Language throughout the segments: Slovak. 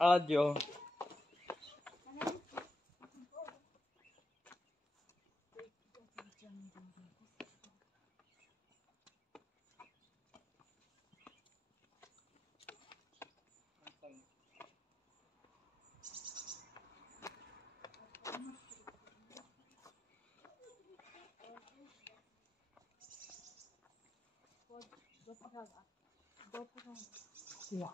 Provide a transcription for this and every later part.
Adio. Ja.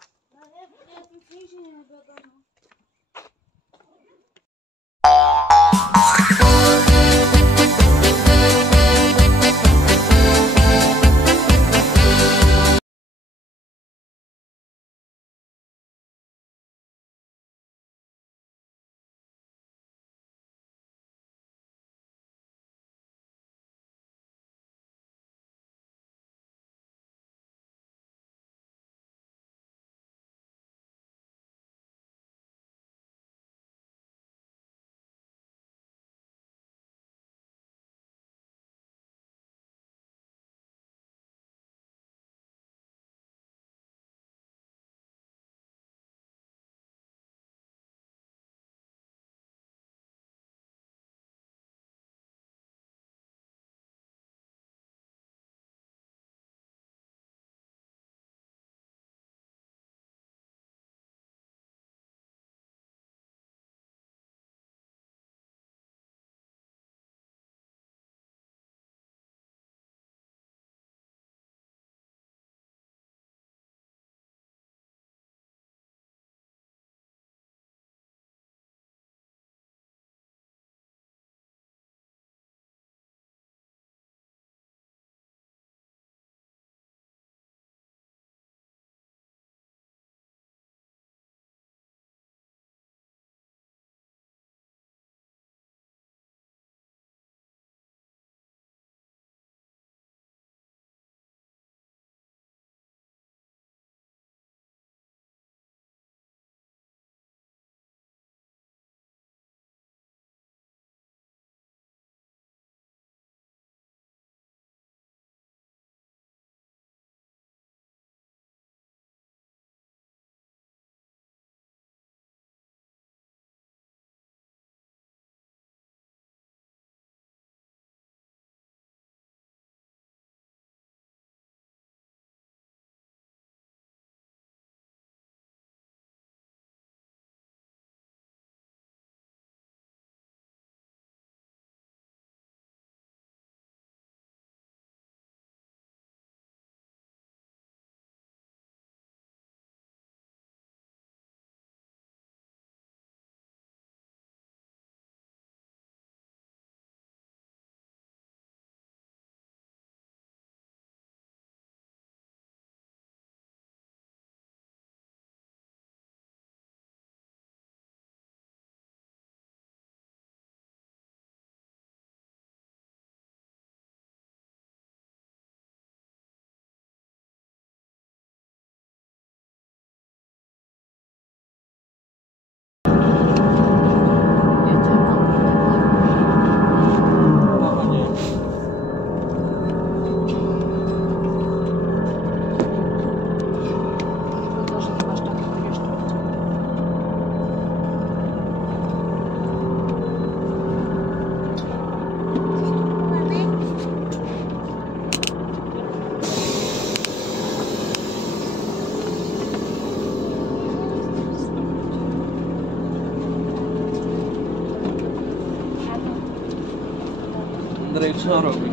Andrej, co robi?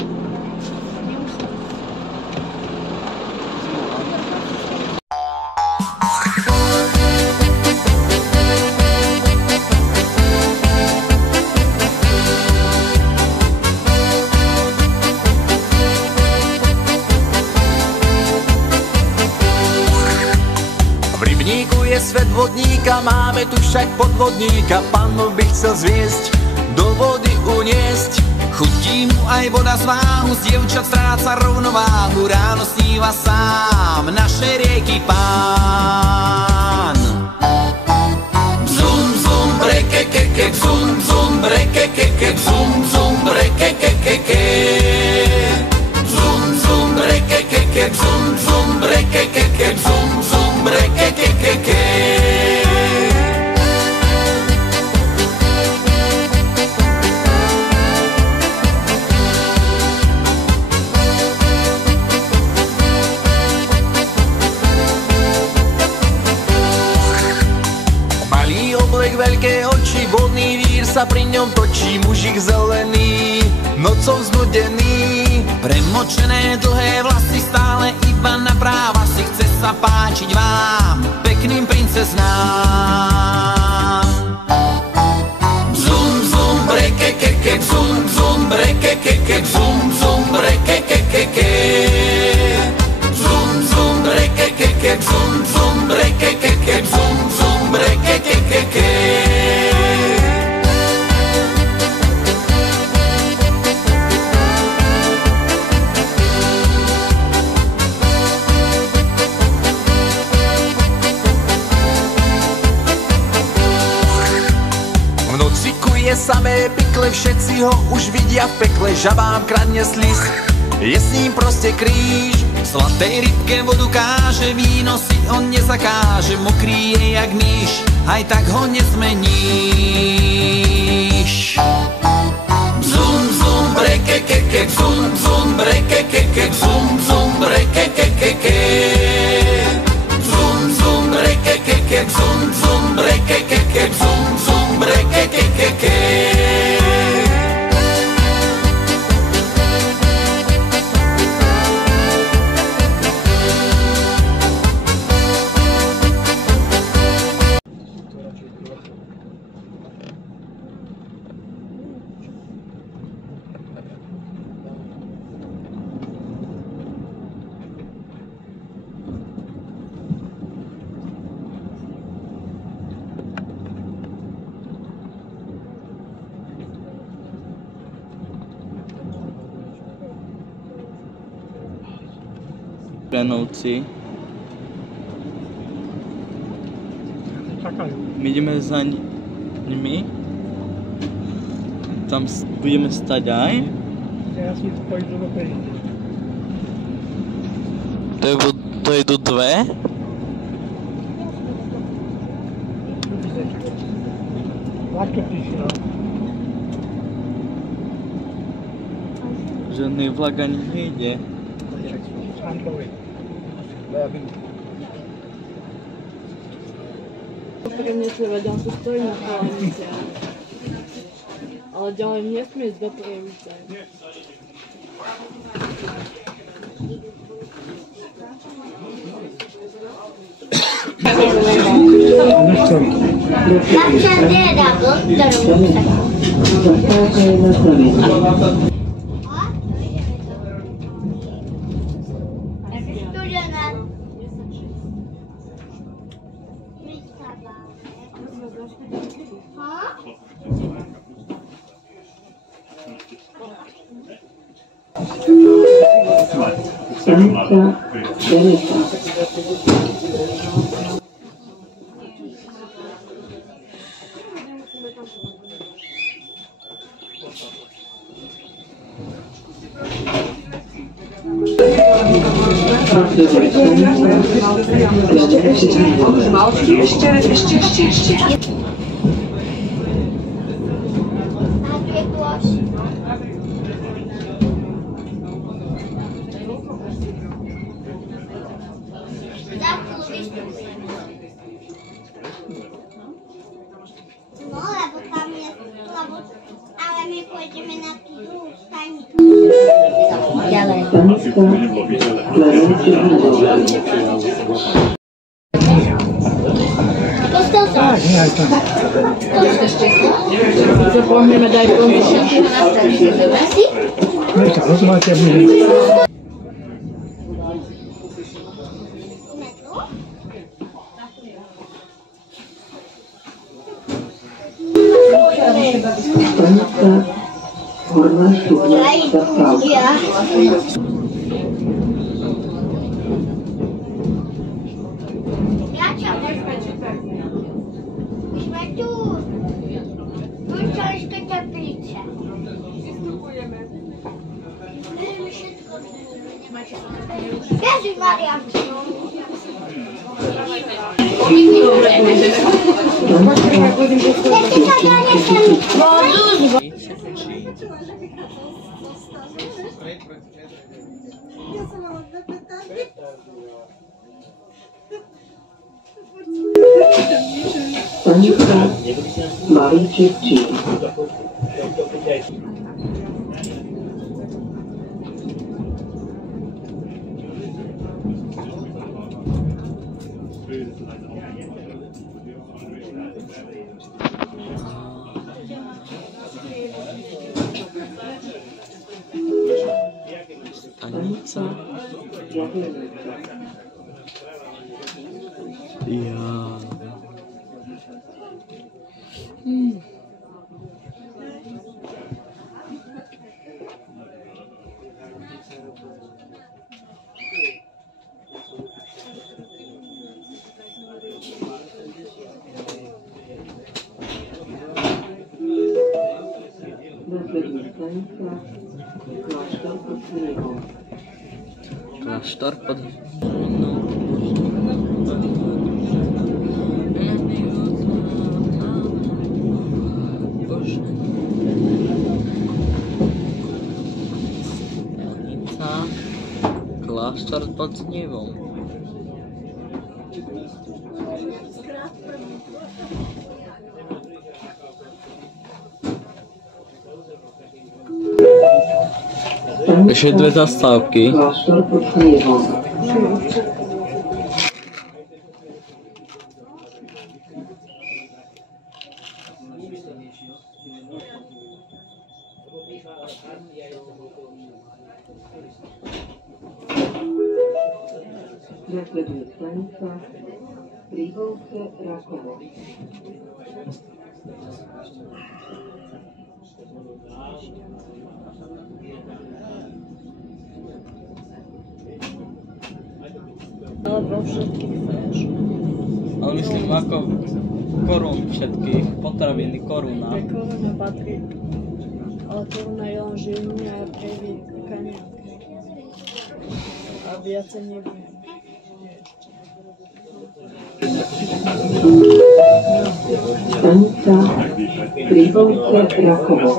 V rybníku je svet vodníka, máme tu však podvodníka, pannu by chcel zviesť, do vody uniesť. Chutí mu aj voda z váhu, z dievčat stráca rovnováhu, ráno sníva sám naše rieky pán. Bzum, bzum, breke, keke, bzum, bzum, breke, keke, bzum, bzum, breke, keke. Bzum, bzum, breke, keke, bzum, bzum, breke, keke, bzum, bzum, breke, keke. sa pri ňom točí mužik zelený, nocou znudený. Premočené dlhé vlasy stále iba na práva si, chce sa páčiť vám, pekným princeznám. Zum zum breke keke, zum zum breke keke, zum zum breke keke, zum zum breke keke, zum zum breke keke, zum zum breke keke. Samé pikle, všetci ho už vidia v pekle, žabám kradne slis, je s ním proste kríž. Zlatej rybke vodu káže, víno si on nezakáže, mokrý je jak myš, aj tak ho nezmeníš. Zum zum breke keke, zum zum breke keke, zum zum breke keke, zum zum breke keke, zum zum breke keke, zum zum breke keke. Novci. My ideme za nimi. Tam budeme stať aj. To idú dve. Žiadny vlak ani nejde. Priemysle vedel, tu stojí na Kalenice, ale ďalej nesmie ísť do Priemysle. Babcia deda, bo Jeszcze. No, bo tam jest słabo, ale my pójdziemy na tu stanik. Dalej. Zapomníme dať pomôcť. Jezus Maria! Stanica Malý Čevčík. Stanica. Ja. Kláštor pod Kláštor pod Znievom. Ešte dve zastávky. Kláštor pod Znievom. Nasleduje stanica Prívolce Rakovo. Ale vo všetkých fresh. Ale myslím ako korún všetkých, potraviny koruna. Pre koruna patrí. Ale koruna je len živný a prevíkanie. A viacej neviem. Stanica Prívolce Rakovo.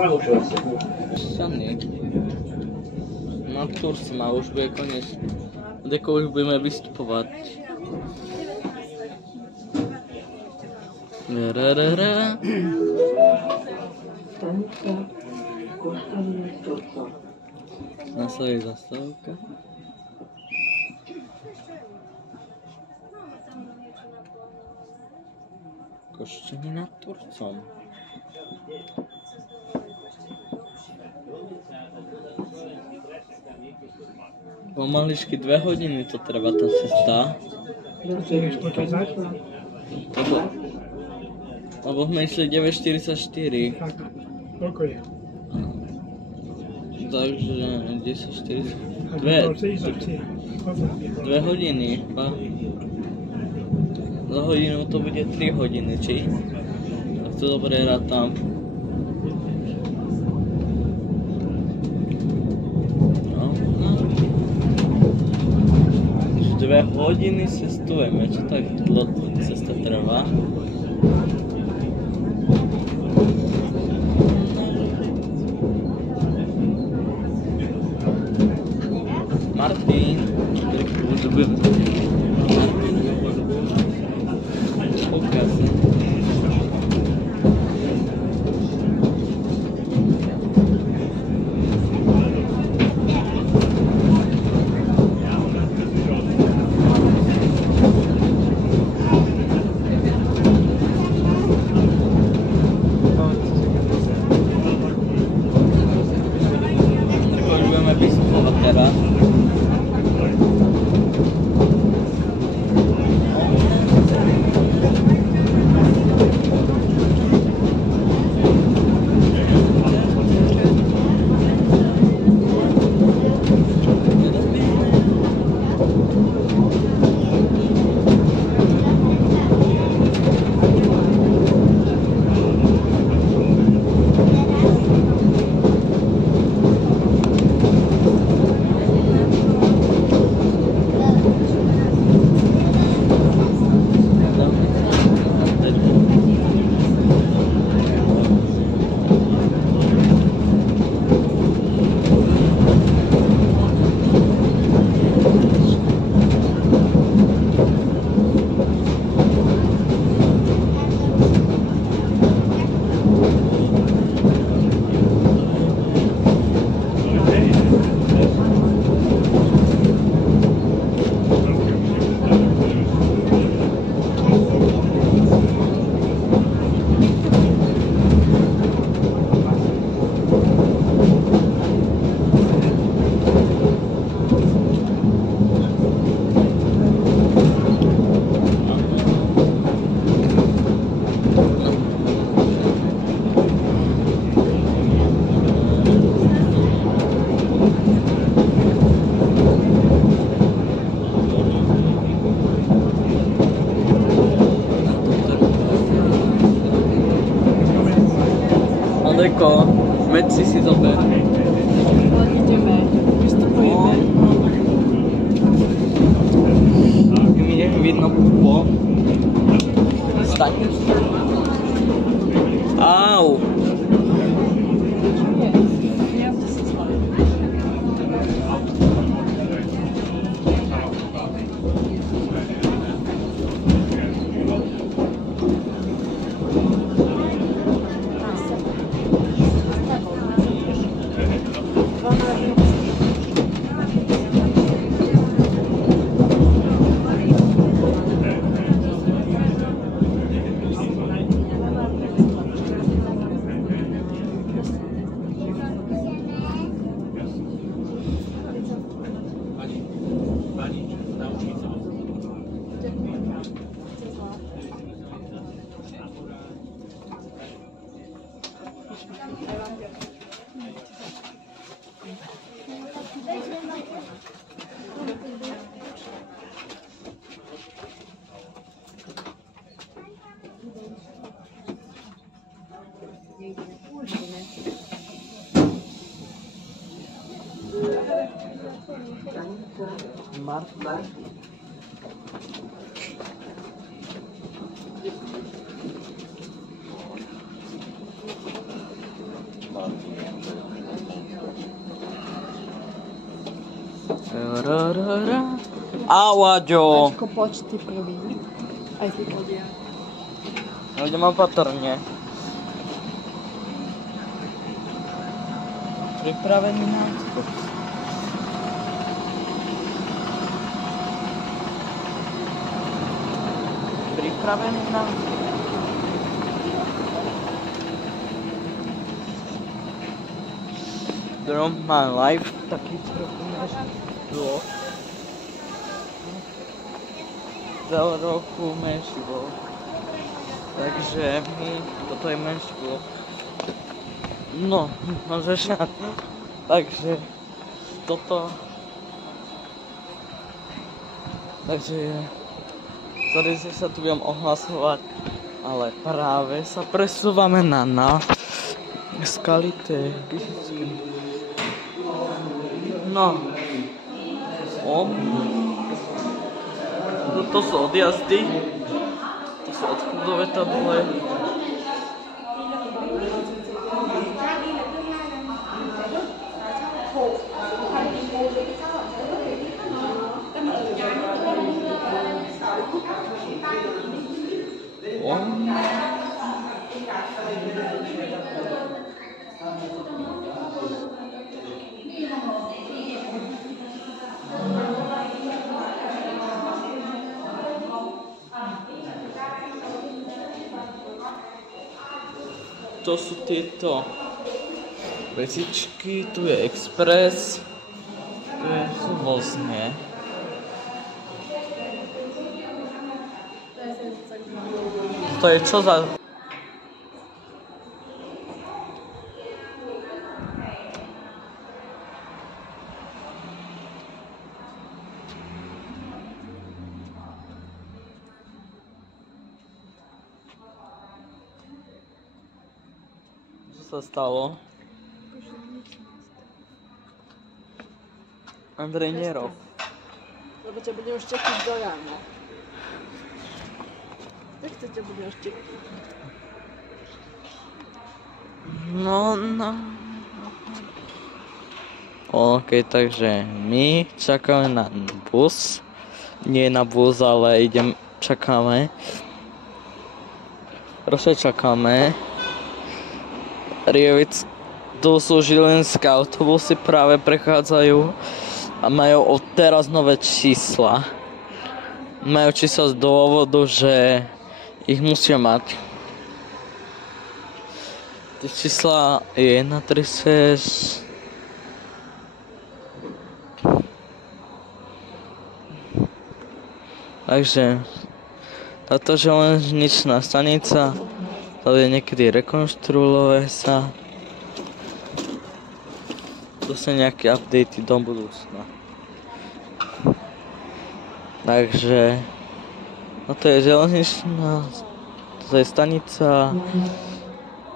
Šťastný. Na Tursma už bude koniec. Deko už budeme vystupovať. Stanica Košťanie Turco. Nasleduje zastávka. Košťany nad Turcom. Pomaličky 2 hodiny to trvá tá cesta. Lebo sme išli 9:44. Tak, koľko je? Takže 10:40. A to chce ísť, chce. 2 hodiny. Za hodinu to bude 3 hodiny, či? Tak to dobre rátam. No. 2 hodiny cestujeme, čo tak dlho cesta trvá? Martin, pokazy. Ďaleko, medzi si zober. Ideme, vystupujeme. Mi je vidno po. Staň. Au. Marta. Ałaďo. Ačko, poď ty prvý. Aj ty podia. Idem opatrne. Pripravený na skok. Pripravený na skok. Drop my life, taký trochu náš vlog. Za roku menší vlog. Takže toto je menší vlog. No, môžeš na to. Takže toto. Takže sorry, že sa tu budem ohlasovať, ale práve sa presúvame na skalité. No. To sú odjazdy. To sú odchodové tabule. To sú tieto vecičky, tu je Express, tu sú Vozne. To je čo za... Čo sa stalo? Andrej nerob. Lebo ťa budem štekiť do rána. Jak to ťa budem štekiť? No. OK, takže my čakáme na bus. Nie na bus, ale čakáme. Proste čakáme. Rievic, tu sú žilinské autobusy, práve prechádzajú a majú od teraz nové čísla. Majú čísla z dôvodu, že ich musia mať. Tie čísla je 136. Takže táto železničná stanica to je niekedy rekonštruuje sa. To sú nejaké updaty do budúcna. Takže no to je železničná, to je stanica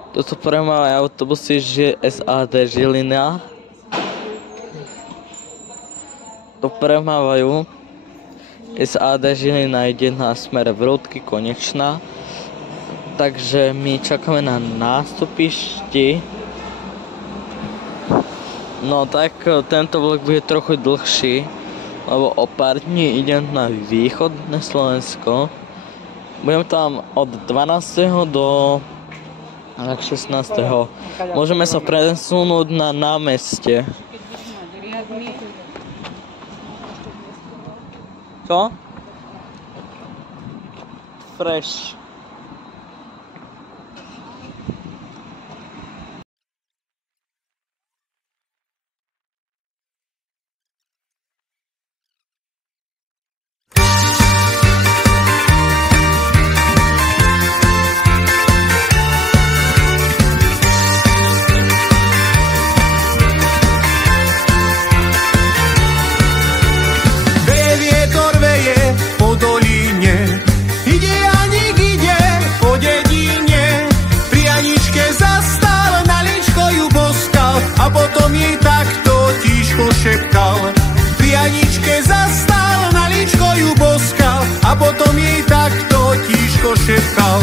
Toto premávajú autobusy SAD Žilina. To premávajú. SAD Žilina ide na smer Vrútky Konečná. Takže my čakáme na nástupišti. No tak tento vlog bude trochu dlhší, lebo o pár dní idem na východné Slovensko. Budem tam od 12. do 16. Môžeme sa presunúť na námestie. Co? Fresh. Prianičke zastal, na líčko ju boskal a potom jej takto tížko šepkal.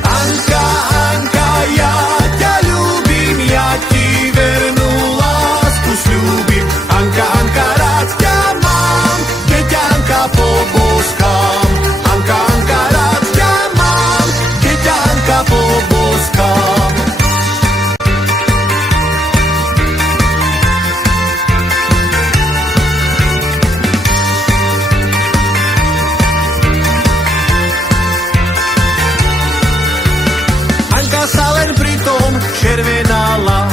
Anka, Anka, ja ťa ľúbim, ja ti vernú lásku sľúbim. Anka, Anka, rád ťa mám, keď ťa Anka poboskám. Anka, Anka, rád ťa mám, keď ťa Anka poboskám. Sa len pritom červenala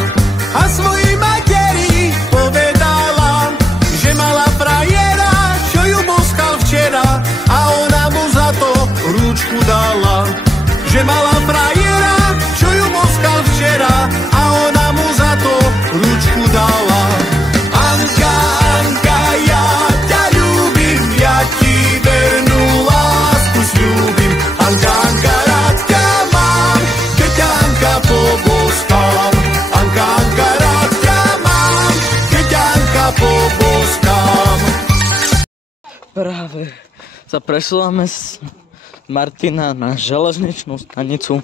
a svojej materi povedala, že mala frajera, čo ju boskal včera a ona mu za to rúčku dala. Že mala frajera, čo ju boskal včera a ona mu za to rúčku dala. Anka, Anka, ja ťa ľúbim, ja ti vernú lásku sľúbim. Anka, Anka, rád ťa mám, keď ťa Anka poboskám. Anka, Anka, rád ťa mám, keď ťa Anka poboskám. Práve sa presúvame z Martina na železničnú stanicu,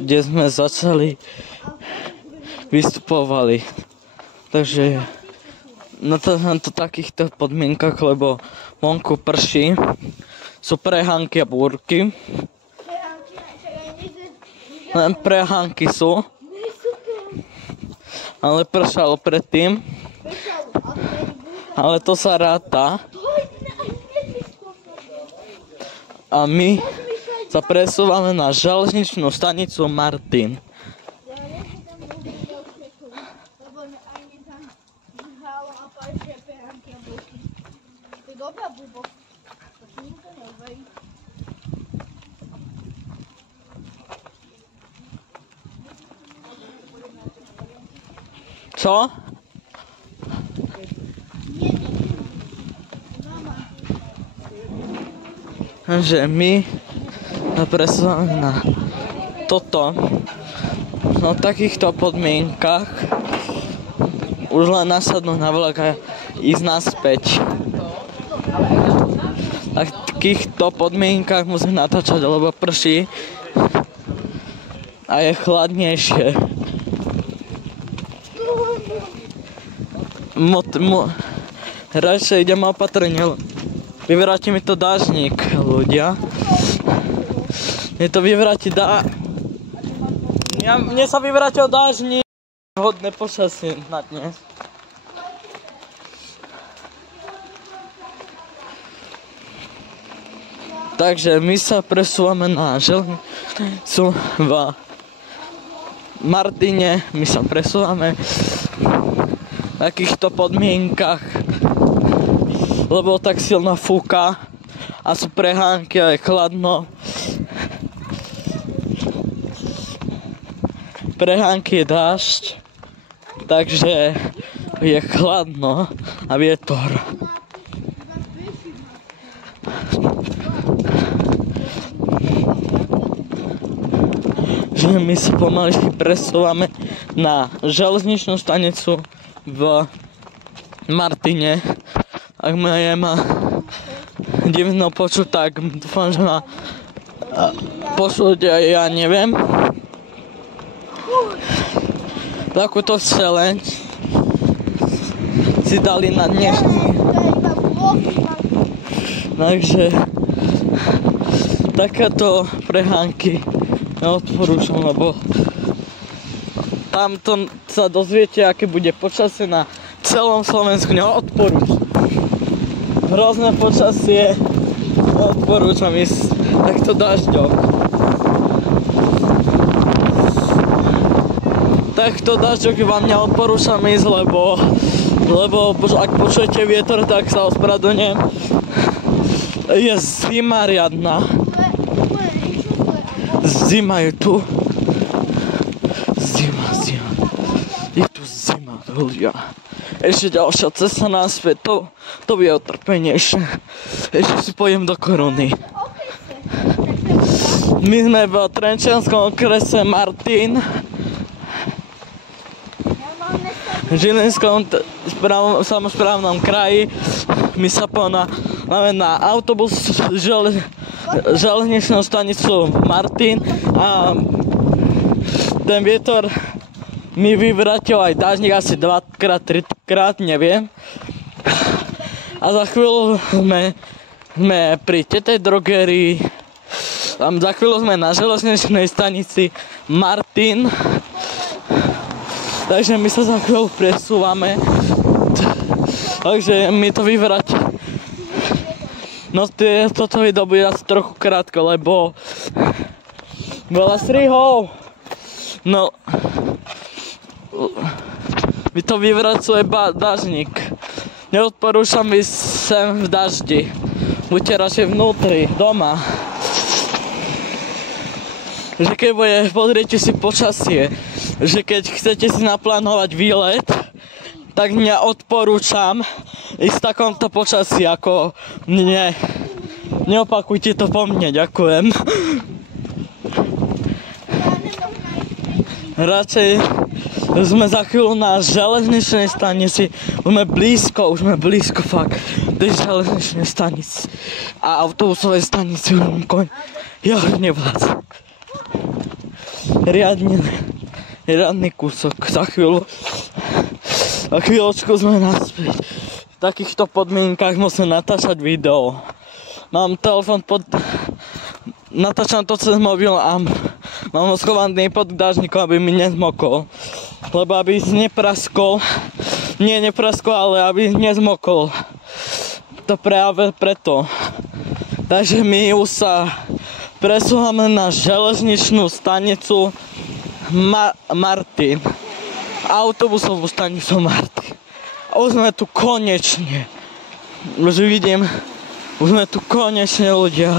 kde sme začali vystupovali. Takže na to takýchto podmienkach, lebo vonku prší, sú prehánky a búrky. Len prehánky sú, ale pršalo predtým, ale to sa ráta. A my sa presúvame na železničnú stanicu Martin. Co? Že my presúvame na toto, na takýchto podmienkach už len nasadnúť na vlak a ísť naspäť. Na takýchto podmienkach musím natáčať, lebo prší a je chladnejšie. Radšej idem opatrne. Vyvráti mi to dážnik, ľudia. Mne to vyvráti Mne sa vyvrátil dážnik. Hodné počasie na dnes. Takže my sa presúvame na železnicu v Martine. My sa presúvame v takýchto podmienkach, lebo tak silno fúka a sú prehánky a je chladno. Prehánky je dážď, takže je chladno a vietor. Takže my sa pomaly presúvame na železničnú stanicu v Martine. Ak ma je divno počuť, tak dúfam, že ma pošlúť, ja neviem. Takúto challenge si dali na dnešný. Takže takéto prehánky neodporúčam, lebo tamto sa dozviete, aké bude počasie na celom Slovensku. Neodporúčam. Hrozné počasie, neodporúčam ísť takto dažďom. Takto dažďok vám neodporúčam ísť, lebo ak počujete vietor, tak sa ospravedlňujem. Je zima riadna. Zima je tu. Zima. Je tu zima, ľudia. Ešte ďalšia cesta naspäť, to bude utrpenejšie. Ešte si pojem do Koruny. My sme v Trenčianskom okrese Martin. V Žilinskom samosprávnom kraji. My sa máme na autobus železničnú stanicu Martin a ten vietor mi vyvrátil aj dážnik asi 2-krát, 3-krát, neviem. A za chvíľu sme pri tetej drogérii. Za chvíľu sme na železničnej stanici Martin. Takže my sa za chvíľu presúvame. Takže mi to vyvráti. No toto video bude asi trochu krátko, lebo veľa strihov. No mi to vyvracuje dážnik. Neodporúčam ísť sem v daždi. Buďte radšej vnútri, doma. Že keď pozrite si počasie, že keď chcete si naplánovať výlet, tak neodporúčam ísť v takomto počasí ako mne. Neopakujte to po mne, ďakujem. Radšej sme za chvíľu na železničnej stanici. Už sme blízko fakt tej železničnej stanici a autobusovej stanici. Ja už nevládzam. Riadny kúsok. Za chvíľočku sme naspäť. V takýchto podmienkach musím natáčať video. Mám telefon natáčam to cez mobil a mám ho schovaný pod dážnikom, aby mi nezmokol. Lebo aby nepraskol. Nie nepraskol, ale aby nezmokol. To práve preto. Takže my už sa presúvame na železničnú stanicu Martin. Autobusovú stanicu Martin. A už sme tu konečne. Už sme tu konečne, ľudia.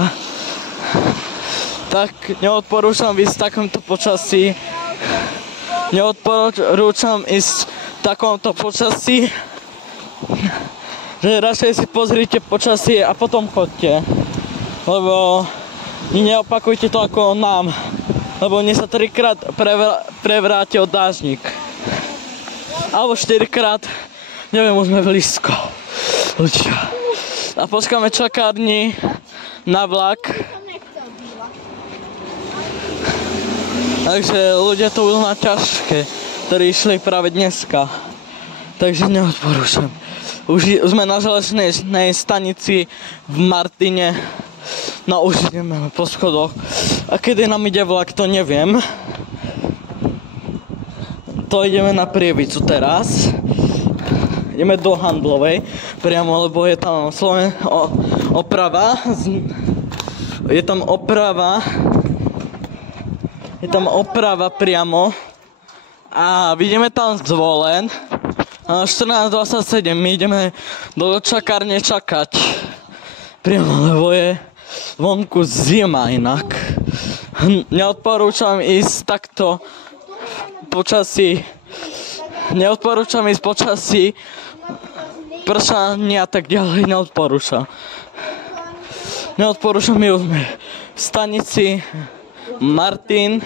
Tak neodporúčam ísť v takomto počasí. Neodporúčam ísť v takomto počasí. Že radšej si pozrite počasie a potom chodte. Lebo neopakujte to ako nám. Lebo mne sa 3-krát prevrátil dážnik. Alebo 4-krát. Neviem, už sme blízko. Ľudia. A počkáme čakárni na vlak. Takže ľudia to budú mať ťažké, ktorí išli práve dneska. Takže neodporúčam. Už sme na železničnej stanici v Martine. No už ideme po schodoch. A kedy nám ide vlak, to neviem. To ideme na Prievicu teraz. Ideme do Handlovej priamo, lebo je tam oprava. Je tam priamo. A vidíme tam Zvolen. 14:27, my ideme do čakárne čakať. Priamo, lebo je vonku zima inak. Neodporúčam ísť takto počasí. Neodporúčam ísť počasí. Pršania a tak ďalej neodporúčam. Neodporúčam ísť v stanici Martin.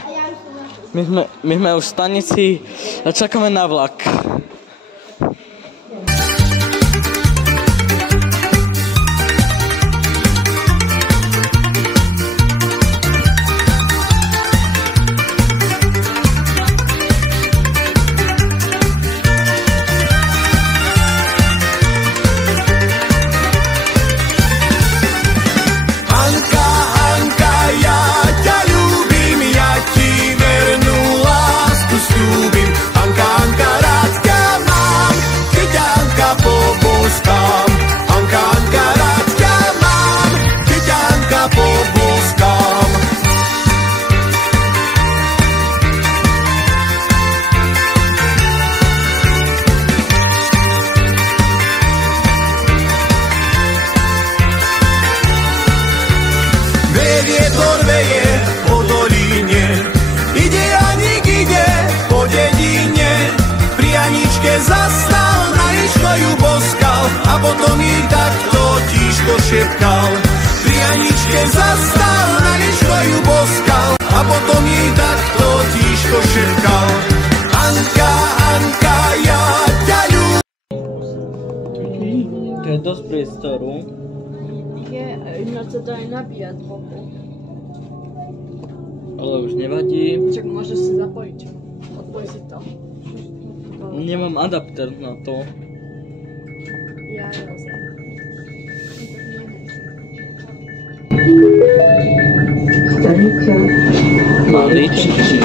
My sme už v stanici a čakáme na vlak. Šepkal, pri Aničke zastal, na Liško ju boskal a potom jej takto tížko šepkal. Anka, Anka, ja ťa ľúbim. To je dosť priestoru. Je, ináč sa dá aj nabíjať boku. Ale už nevadí. Čak môžeš si zapojiť. Odpoj si to. Nemám adapter na to. Ja rozumiem. Stanica Maličky.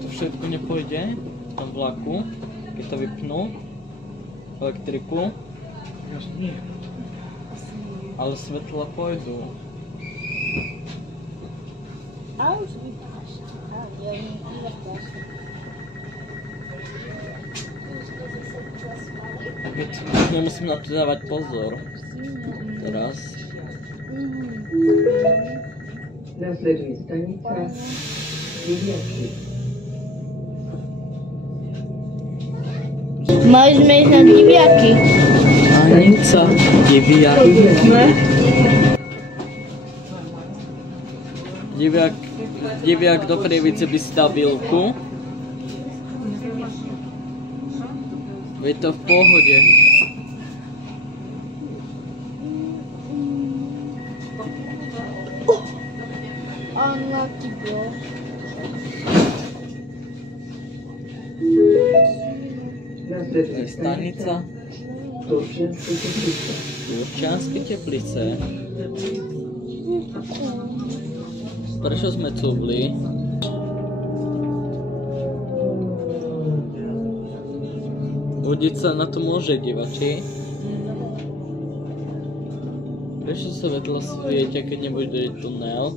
To všetko nepôjde v tom vlaku, keď to vypnú elektriku, Jasne nie. ale svetla pôjdu. A už vypáš. Ja nevypáš. Keď nemusím na to dávať pozor. Teraz. Nasleduje stanica Diviaky. Mali sme ísť na diviaky. Stanica Diviaky. Diviak do Prievidze by si dal Vilku. Je to v pohode. Nasleduje Stanica Turčianske Teplice. Turčianske Teplice. Prečo sme cúvli? Vodič sa na to môže dívať, či? Prečo sa vedľa svietia, keď nebude tunel?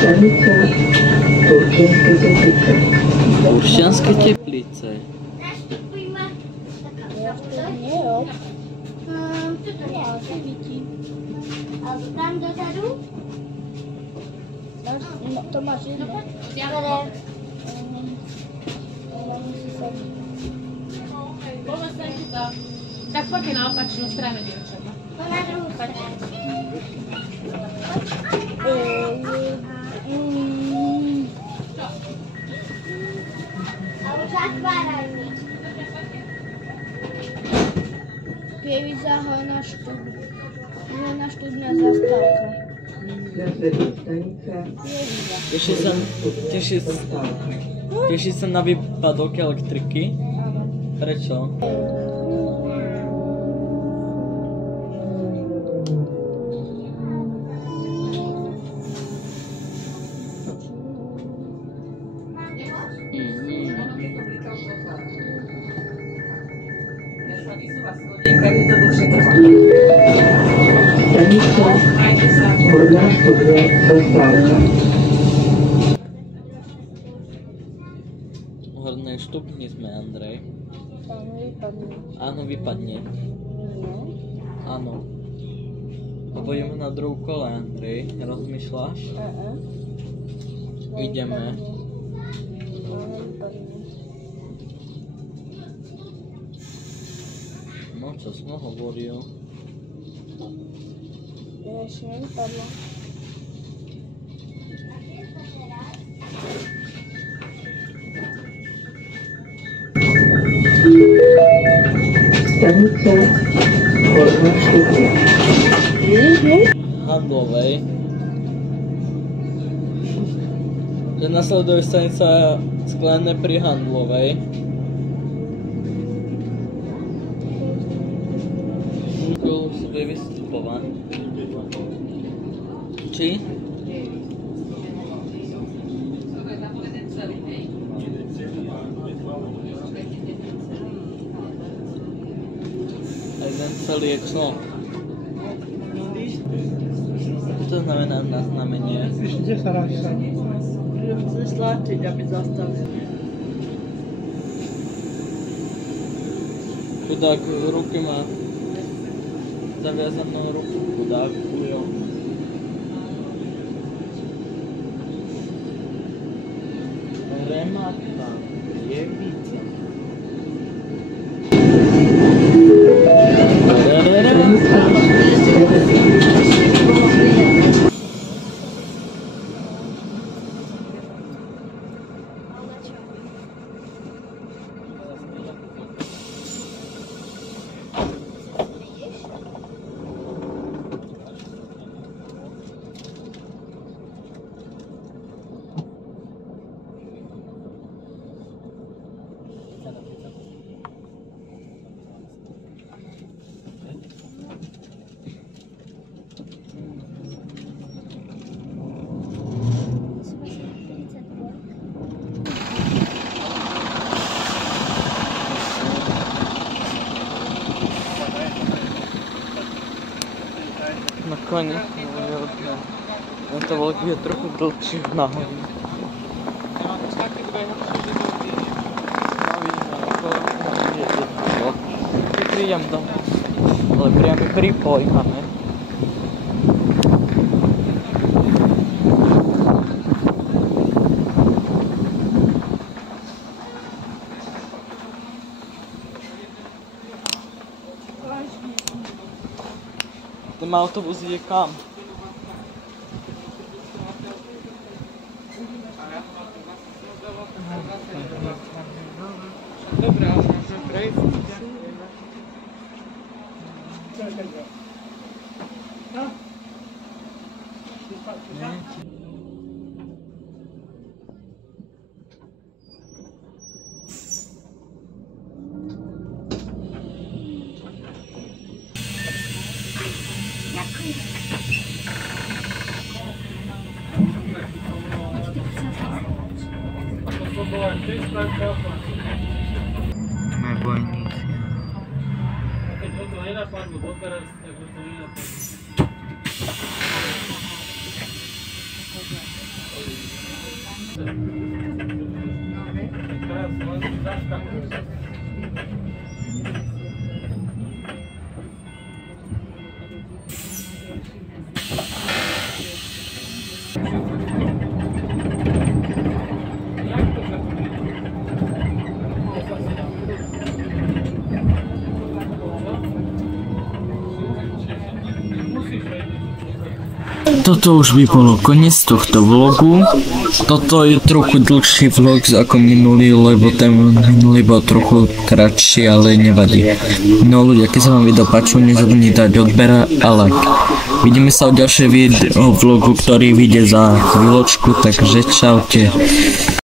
Stanica Turčianske Teplice. Turčianske Teplice. Tam dozadu? No, to máš jedno. Tak poďte na opačnú stranu, dievčatá. To na druhú stranu. A už zatváraj mi. Prievidza hlavná študná zastávka. Nasleduje stanica Teší sa na výpadok elektriky? Prečo? Stanica Horná študná zastávka. V hornej štupni sme, Andrej. Áno, vypadne. Áno. A pôjdeme na druhú kole, Andrej. Rozmýšľaš? Ideme. No, čo som hovoril? Ešte mi vypadlo. Stanica Horná Štúdia. Handlovej. Že nasleduje stanica Sklené pri Handlovej. Chvíľu si bude vystupovať. Či? A jeden celý je čo? Co to znamená na znamenie? Kde sa ráša? Že musíš tlačiť, aby zastavil. Chudák ruky má zaviazanú ruku, chudák, ujo. Rematka, jebica. Nakoniec, tento vlog je trochu dlhší nahoru. Prídem domov, ale priamy prípoj máme. Ten autobus ide kam? Dobre, ale môžeme prejsť. No. Sme bojníci. Keď to nenapadlo doteraz, tak to nenapadlo. Teraz len zaskakujú. Toto už by bolo koniec tohto vlogu. Toto je trochu dlhší vlog ako minulý, lebo ten minulý bol trochu kratší, ale nevadí. No ľudia, keď sa vám video páčilo, nezabudnite dať odber a like. Vidíme sa v ďalšej video vlogu, ktorý vyjde za chvíľočku, takže čaute.